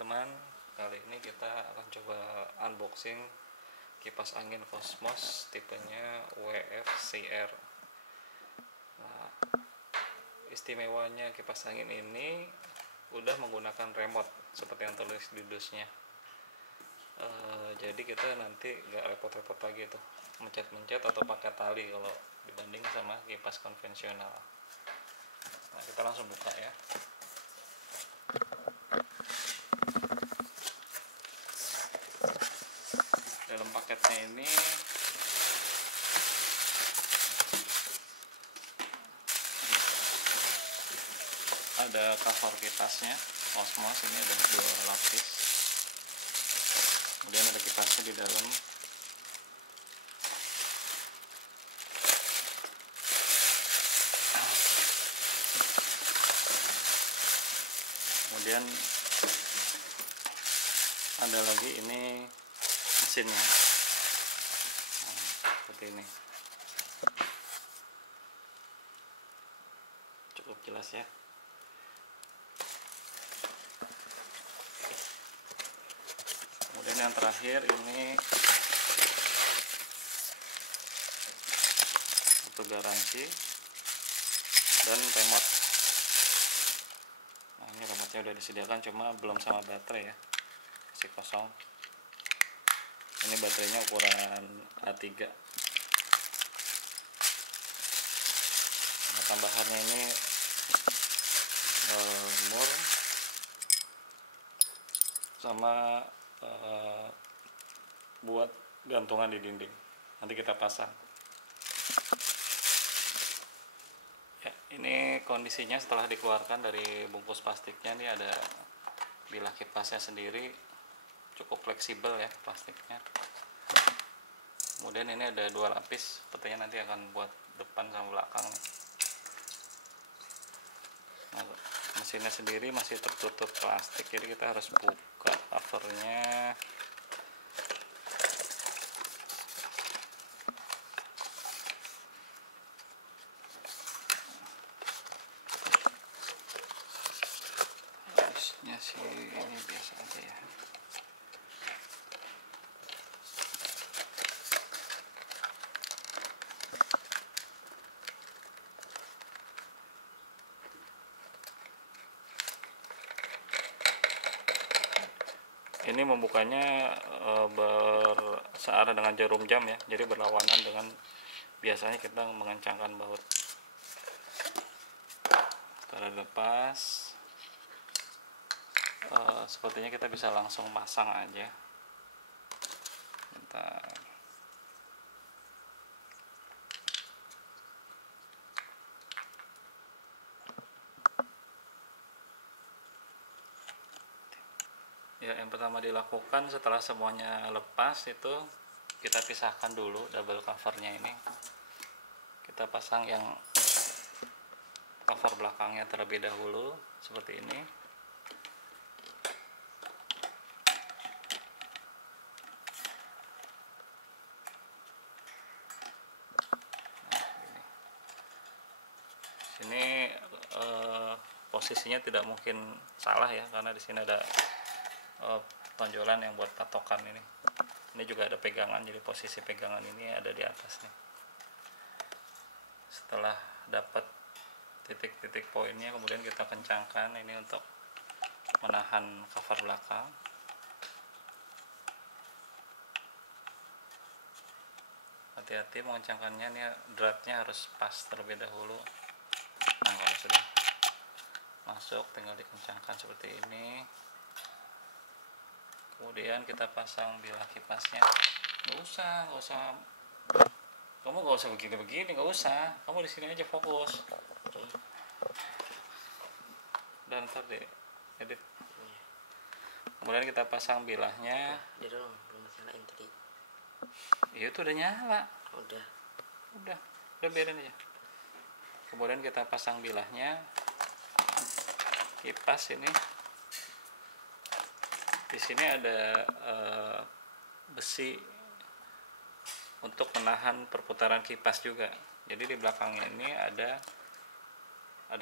teman-teman, kali ini kita akan coba unboxing kipas angin Cosmos tipenya WF-CR. Nah, istimewanya kipas angin ini udah menggunakan remote seperti yang tertulis di dusnya. Jadi kita nanti nggak repot-repot lagi tuh mencet-mencet atau pakai tali kalau dibanding sama kipas konvensional. Nah, kita langsung buka ya. Dalam paketnya ini ada cover kipasnya Cosmos, ini ada 2 lapis. Kemudian ada kipasnya di dalam. Kemudian ada lagi ini mesinnya, seperti ini. Cukup jelas ya. Kemudian yang terakhir ini untuk garansi dan remote. Nah, ini remote-nya udah disediakan, cuma belum sama baterai ya, masih kosong. Ini baterainya ukuran A3. Nah, tambahannya ini mur sama buat gantungan di dinding. Nanti kita pasang. Ya, ini kondisinya setelah dikeluarkan dari bungkus plastiknya. Nih ada bilah kipasnya sendiri, cukup fleksibel ya plastiknya. Kemudian ini ada 2 lapis, sepertinya nanti akan buat depan sama belakang nih. Nah, mesinnya sendiri masih tertutup plastik, jadi kita harus buka covernya. Harusnya sih ini biasa aja ya. Ini membukanya bersearah dengan jarum jam ya, jadi berlawanan dengan biasanya kita mengencangkan baut. Setelah lepas, sepertinya kita bisa langsung pasang aja. Bentar. Ya, yang pertama dilakukan setelah semuanya lepas itu kita pisahkan dulu double covernya ini. Kita pasang yang cover belakangnya terlebih dahulu seperti ini. Nah, ini posisinya tidak mungkin salah ya, karena di sini ada tonjolan yang buat patokan ini. Ini juga ada pegangan, jadi posisi pegangan ini ada di atas nih. Setelah dapat titik-titik poinnya, kemudian kita kencangkan ini untuk menahan cover belakang. Hati-hati mengencangkannya, ini dratnya harus pas terlebih dahulu. Nah, kalau sudah masuk tinggal dikencangkan seperti ini. Kemudian kita pasang bilah kipasnya. Nggak usah kamu nggak usah begini-begini, nggak usah, kamu di sini aja fokus. Dan ntar deh edit. Kemudian kita pasang bilahnya. Belum nyalain tadi. Iya, itu udah nyala. Udah Biarin aja. Kemudian kita pasang bilahnya. Kipas ini. Di sini ada besi untuk menahan perputaran kipas juga. Jadi di belakangnya ini ada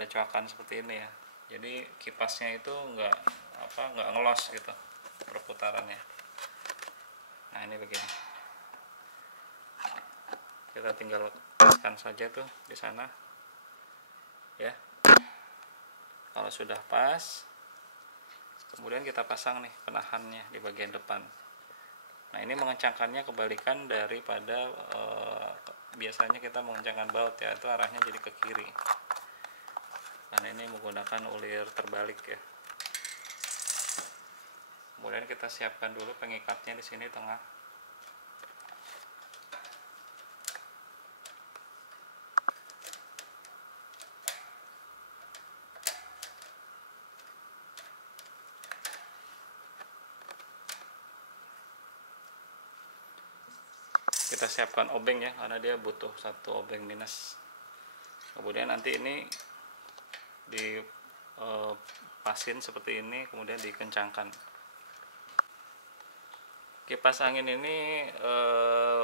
coakan seperti ini ya. jadi kipasnya itu nggak ngelos gitu perputarannya. Nah ini begini, kita tinggal lepaskan saja tuh di sana ya. Kalau sudah pas, kemudian kita pasang nih penahannya di bagian depan. Nah ini mengencangkannya kebalikan daripada biasanya kita mengencangkan baut ya, itu arahnya jadi ke kiri. Karena ini menggunakan ulir terbalik ya. Kemudian kita siapkan dulu pengikatnya di sini tengah. Kita siapkan obeng ya, karena dia butuh satu obeng minus. Kemudian nanti ini dipasin seperti ini, kemudian dikencangkan. Kipas angin ini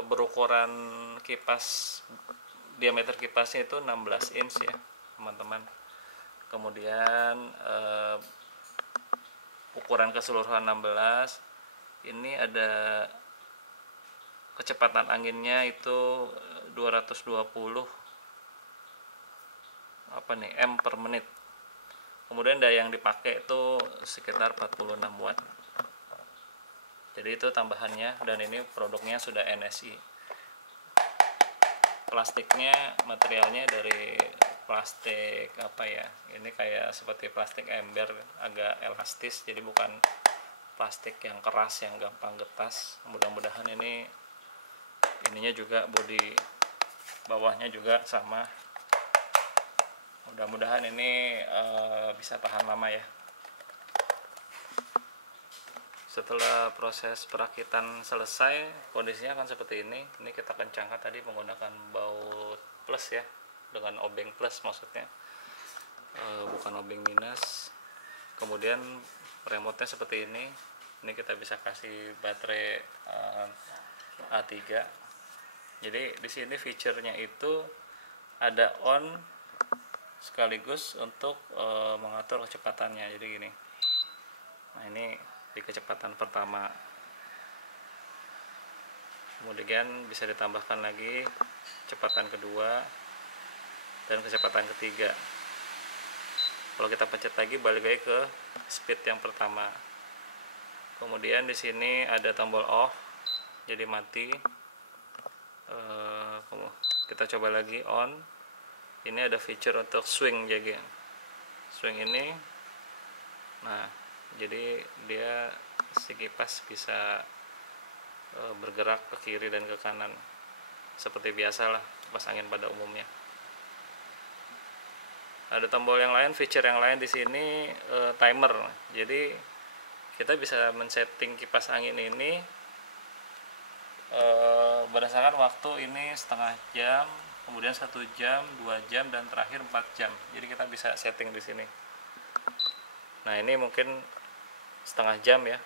berukuran kipas, diameter kipasnya itu 16 inch ya teman-teman. Kemudian ukuran keseluruhan 16. Ini ada kecepatan anginnya itu 220 m per menit. Kemudian daya yang dipakai itu sekitar 46 watt. Jadi itu tambahannya, dan ini produknya sudah NSI. Plastiknya, materialnya dari plastik ini kayak seperti plastik ember, agak elastis, jadi bukan plastik yang keras yang gampang getas. Mudah-mudahan ininya juga, bodi bawahnya juga sama. Mudah-mudahan ini bisa tahan lama ya. Setelah proses perakitan selesai, kondisinya akan seperti ini. Ini kita kencangkan tadi menggunakan baut plus ya, dengan obeng plus maksudnya, bukan obeng minus. Kemudian remote-nya seperti ini. Ini kita bisa kasih baterai A3. Jadi di sini feature-nya itu ada on sekaligus untuk mengatur kecepatannya. Jadi gini. Nah, ini di kecepatan pertama. Kemudian bisa ditambahkan lagi kecepatan kedua dan kecepatan ketiga. Kalau kita pencet lagi, balik lagi ke speed yang pertama. Kemudian di sini ada tombol off, jadi mati. Kita coba lagi on. Ini ada feature untuk swing, jadi swing ini. Nah, jadi dia si kipas bisa bergerak ke kiri dan ke kanan seperti biasalah kipas angin pada umumnya. Ada tombol yang lain, feature yang lain di sini, timer. Jadi kita bisa men-setting kipas angin ini berdasarkan waktu. Ini setengah jam, kemudian 1 jam, 2 jam, dan terakhir 4 jam. Jadi kita bisa setting di sini. Nah, ini mungkin setengah jam ya.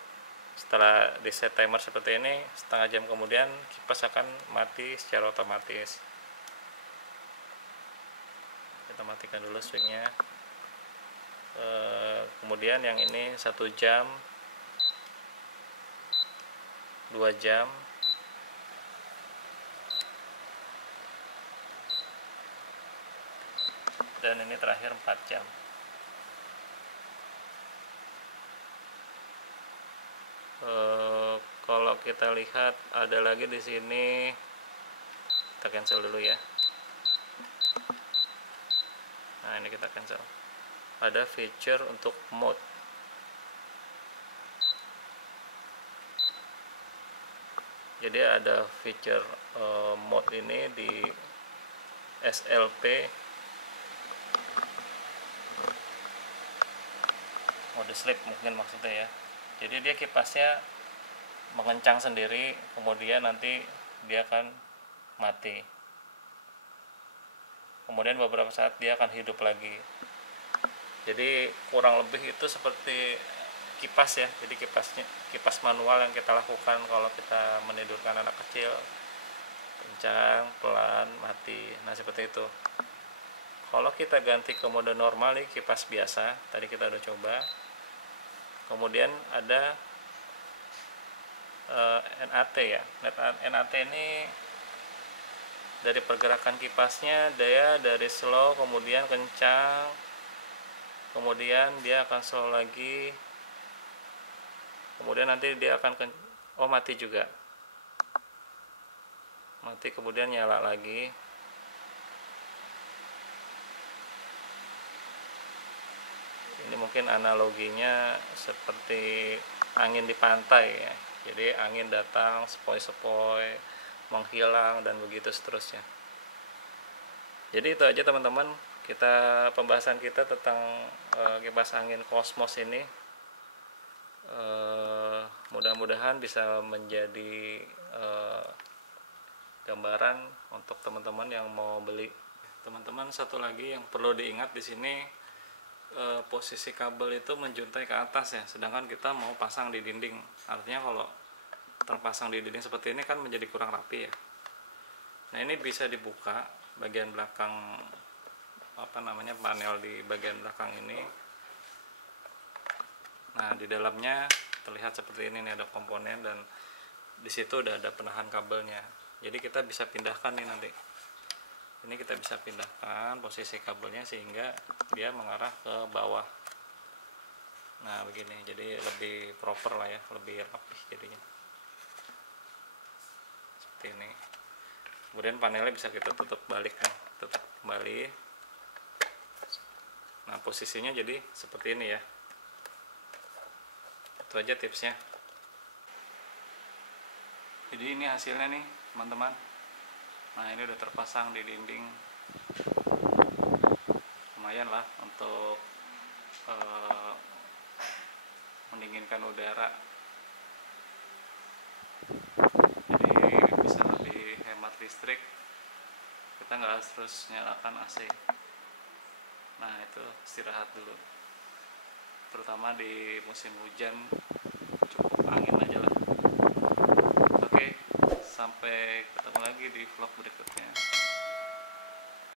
Setelah di set timer seperti ini, setengah jam kemudian kipas akan mati secara otomatis. Kita matikan dulu swingnya. Kemudian yang ini 1 jam, 2 jam, dan ini terakhir 4 jam. Kalau kita lihat ada lagi di sini, kita cancel dulu ya. Nah, ini kita cancel. Ada feature untuk mode. Jadi ada feature mode ini di SLP, mode sleep mungkin maksudnya ya. Jadi dia kipasnya mengencang sendiri, kemudian nanti dia akan mati. Kemudian beberapa saat dia akan hidup lagi. Jadi kurang lebih itu seperti kipas ya. Jadi kipas manual yang kita lakukan kalau kita menidurkan anak kecil, kencang, pelan, mati. Nah, seperti itu. Kalau kita ganti ke mode normal nih, kipas biasa, tadi kita udah coba. Kemudian ada NAT ya. NAT ini dari pergerakan kipasnya, dia dari slow kemudian kencang, kemudian dia akan slow lagi, kemudian nanti dia akan mati juga, mati kemudian nyala lagi. Ini mungkin analoginya seperti angin di pantai ya. Jadi angin datang sepoi-sepoi, menghilang, dan begitu seterusnya. Jadi itu aja teman-teman, pembahasan kita tentang kipas angin Cosmos ini. Mudah-mudahan bisa menjadi gambaran untuk teman-teman yang mau beli. Teman-teman, satu lagi yang perlu diingat di sini, posisi kabel itu menjuntai ke atas ya, sedangkan kita mau pasang di dinding. Artinya kalau terpasang di dinding seperti ini kan menjadi kurang rapi ya. Nah, ini bisa dibuka bagian belakang panel di bagian belakang ini. Nah, di dalamnya terlihat seperti ini nih, ada komponen, dan di situ udah ada penahan kabelnya. Jadi kita bisa pindahkan nih nanti. Ini kita bisa pindahkan posisi kabelnya sehingga dia mengarah ke bawah. Nah, begini, jadi lebih proper lah ya, lebih rapih jadinya. Seperti ini. Kemudian panelnya bisa kita tutup balik nih, tutup kembali. Nah, posisinya jadi seperti ini ya. Itu aja tipsnya. Jadi ini hasilnya nih teman-teman. Nah, ini udah terpasang di dinding. Lumayan lah untuk mendinginkan udara. Jadi bisa lebih hemat listrik. Kita nggak harus terus nyalakan AC. Nah, itu istirahat dulu. Terutama di musim hujan, cukup angin aja lah. Oke, sampai ketemu lagi di vlog berikutnya.